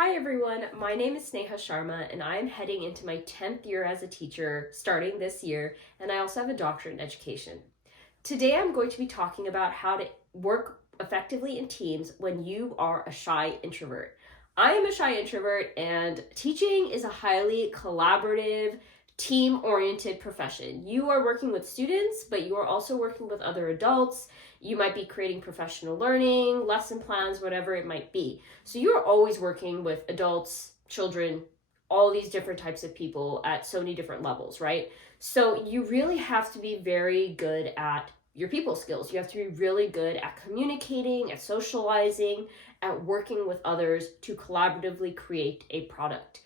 Hi everyone, my name is Sneha Sharma and I'm heading into my 10th year as a teacher starting this year, and I also have a doctorate in education. Today I'm going to be talking about how to work effectively in teams when you are a shy introvert. I am a shy introvert, and teaching is a highly collaborative, team-oriented profession. You are working with students, but you are also working with other adults. You might be creating professional learning, lesson plans, whatever it might be. So you're always working with adults, children, all these different types of people at so many different levels, right? So you really have to be very good at your people skills. You have to be really good at communicating, at socializing, at working with others to collaboratively create a product.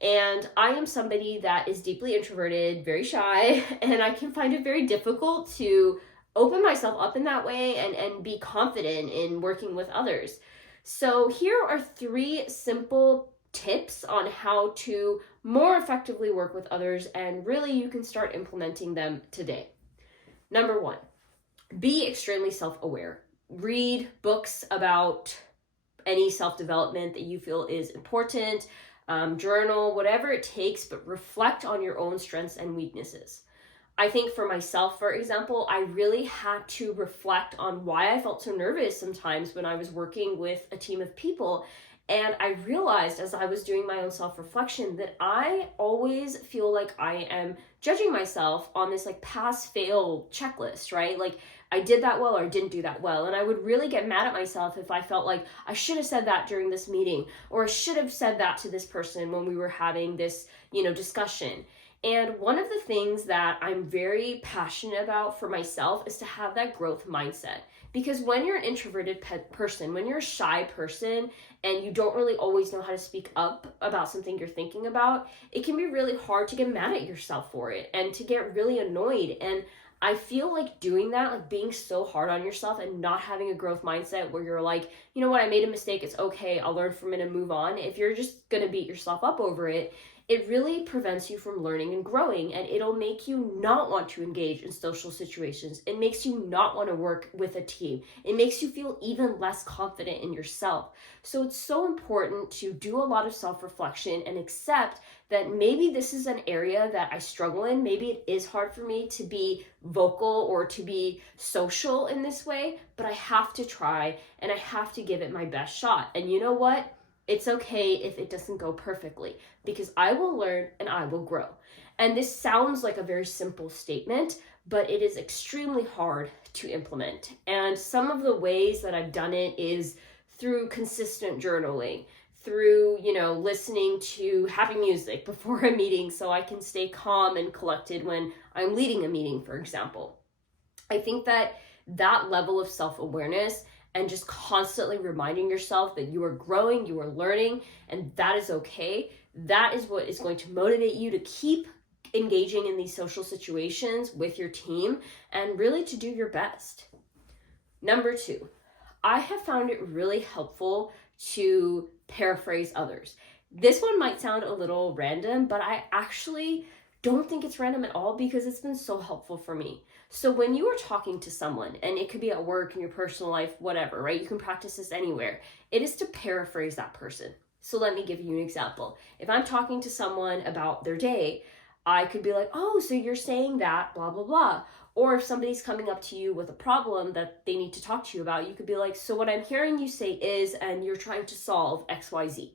And I am somebody that is deeply introverted, very shy, and I can find it very difficult to open myself up in that way and be confident in working with others. So here are 3 simple tips on how to more effectively work with others, and really you can start implementing them today. Number 1, be extremely self-aware. Read books about any self-development that you feel is important, journal, whatever it takes, but reflect on your own strengths and weaknesses. I think for myself, for example, I really had to reflect on why I felt so nervous sometimes when I was working with a team of people. And I realized as I was doing my own self-reflection that I always feel like I am judging myself on this like pass fail checklist, right? Like I did that well or didn't do that well. And I would really get mad at myself if I felt like I should have said that during this meeting, or I should have said that to this person when we were having this, discussion. And one of the things that I'm very passionate about for myself is to have that growth mindset. Because when you're an introverted person, when you're a shy person, and you don't really always know how to speak up about something you're thinking about, it can be really hard to get mad at yourself for it and to get really annoyed. And I feel like doing that, like being so hard on yourself and not having a growth mindset where you're like, you know what, I made a mistake, it's okay, I'll learn from it and move on. If you're just gonna beat yourself up over it, it really prevents you from learning and growing, and it'll make you not want to engage in social situations. It makes you not want to work with a team. It makes you feel even less confident in yourself. So it's so important to do a lot of self-reflection and accept that maybe this is an area that I struggle in. Maybe it is hard for me to be vocal or to be social in this way, but I have to try and I have to give it my best shot. And you know what? It's okay if it doesn't go perfectly, because I will learn and I will grow. And this sounds like a very simple statement, but it is extremely hard to implement. And some of the ways that I've done it is through consistent journaling, through, listening to happy music before a meeting so I can stay calm and collected when I'm leading a meeting, for example. I think that level of self-awareness and just constantly reminding yourself that you are growing, you are learning, and that is okay. That is what is going to motivate you to keep engaging in these social situations with your team and really to do your best. Number 2, I have found it really helpful to paraphrase others. This one might sound a little random, but I actually don't think it's random at all because it's been so helpful for me. So when you are talking to someone, and it could be at work, in your personal life, whatever, right? You can practice this anywhere. It is to paraphrase that person. So let me give you an example. If I'm talking to someone about their day, I could be like, oh, so you're saying that, blah, blah, blah. Or if somebody's coming up to you with a problem that they need to talk to you about, you could be like, so what I'm hearing you say is, and you're trying to solve XYZ.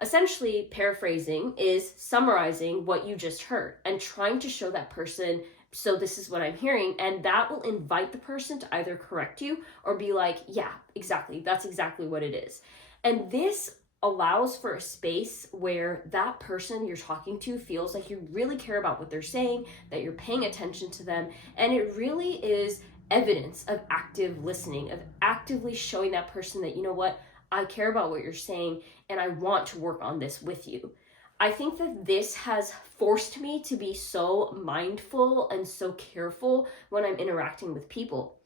Essentially, paraphrasing is summarizing what you just heard and trying to show that person, so this is what I'm hearing, and that will invite the person to either correct you or be like, yeah, exactly, that's exactly what it is. And this allows for a space where that person you're talking to feels like you really care about what they're saying, that you're paying attention to them, and it really is evidence of active listening, of actively showing that person that, you know what, I care about what you're saying and I want to work on this with you. I think that this has forced me to be so mindful and so careful when I'm interacting with people.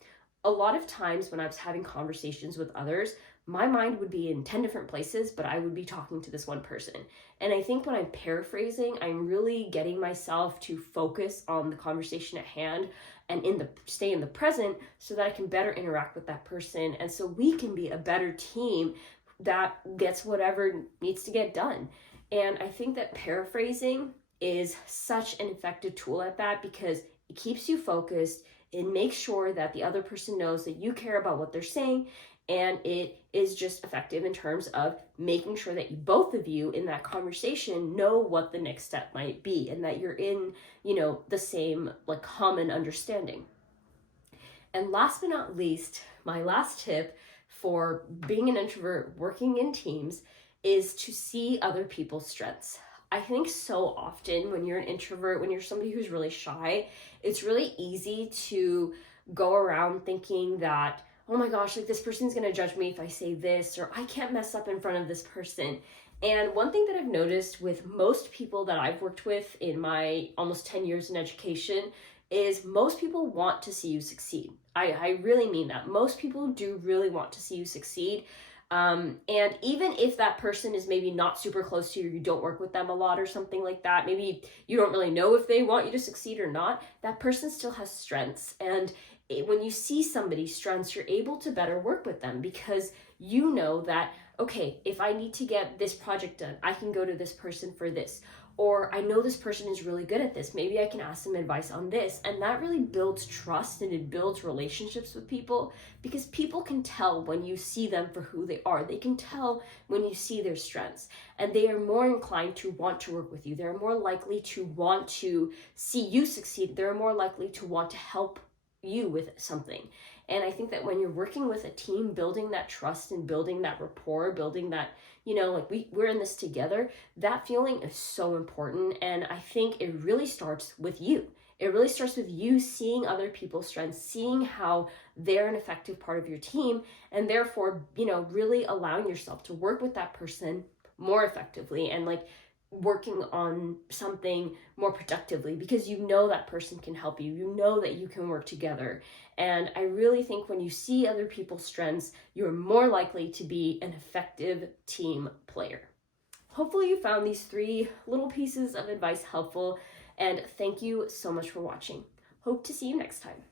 A lot of times when I was having conversations with others, my mind would be in 10 different places, but I would be talking to this one person. And I think when I'm paraphrasing, I'm really getting myself to focus on the conversation at hand and stay in the present so that I can better interact with that person. And so we can be a better team that gets whatever needs to get done. And I think that paraphrasing is such an effective tool at that, because it keeps you focused. It makes sure that the other person knows that you care about what they're saying, and it is just effective in terms of making sure that you, both of you in that conversation, know what the next step might be, and that you're in, the same like common understanding. And last but not least, my last tip for being an introvert working in teams is to see other people's strengths. I think so often when you're an introvert, when you're somebody who's really shy, it's really easy to go around thinking that, oh my gosh, like this person's gonna judge me if I say this, or I can't mess up in front of this person. And one thing that I've noticed with most people that I've worked with in my almost 10 years in education is most people want to see you succeed. I really mean that. Most people do really want to see you succeed. And even if that person is maybe not super close to you, you don't work with them a lot or something like that, maybe you don't really know if they want you to succeed or not, that person still has strengths. And when you see somebody's strengths, you're able to better work with them, because you know that, okay, if I need to get this project done, I can go to this person for this. Or I know this person is really good at this. Maybe I can ask them advice on this. And that really builds trust, and it builds relationships with people, because people can tell when you see them for who they are. They can tell when you see their strengths, and they are more inclined to want to work with you. They're more likely to want to see you succeed. They're more likely to want to help you with something. And I think that when you're working with a team, building that trust and building that rapport, building that, like we're in this together, that feeling is so important. And I think it really starts with you. It really starts with you seeing other people's strengths, seeing how they're an effective part of your team, and therefore, really allowing yourself to work with that person more effectively, and like working on something more productively, because you know that person can help you. You know that you can work together. And I really think when you see other people's strengths, you're more likely to be an effective team player. Hopefully you found these 3 little pieces of advice helpful, and thank you so much for watching. Hope to see you next time.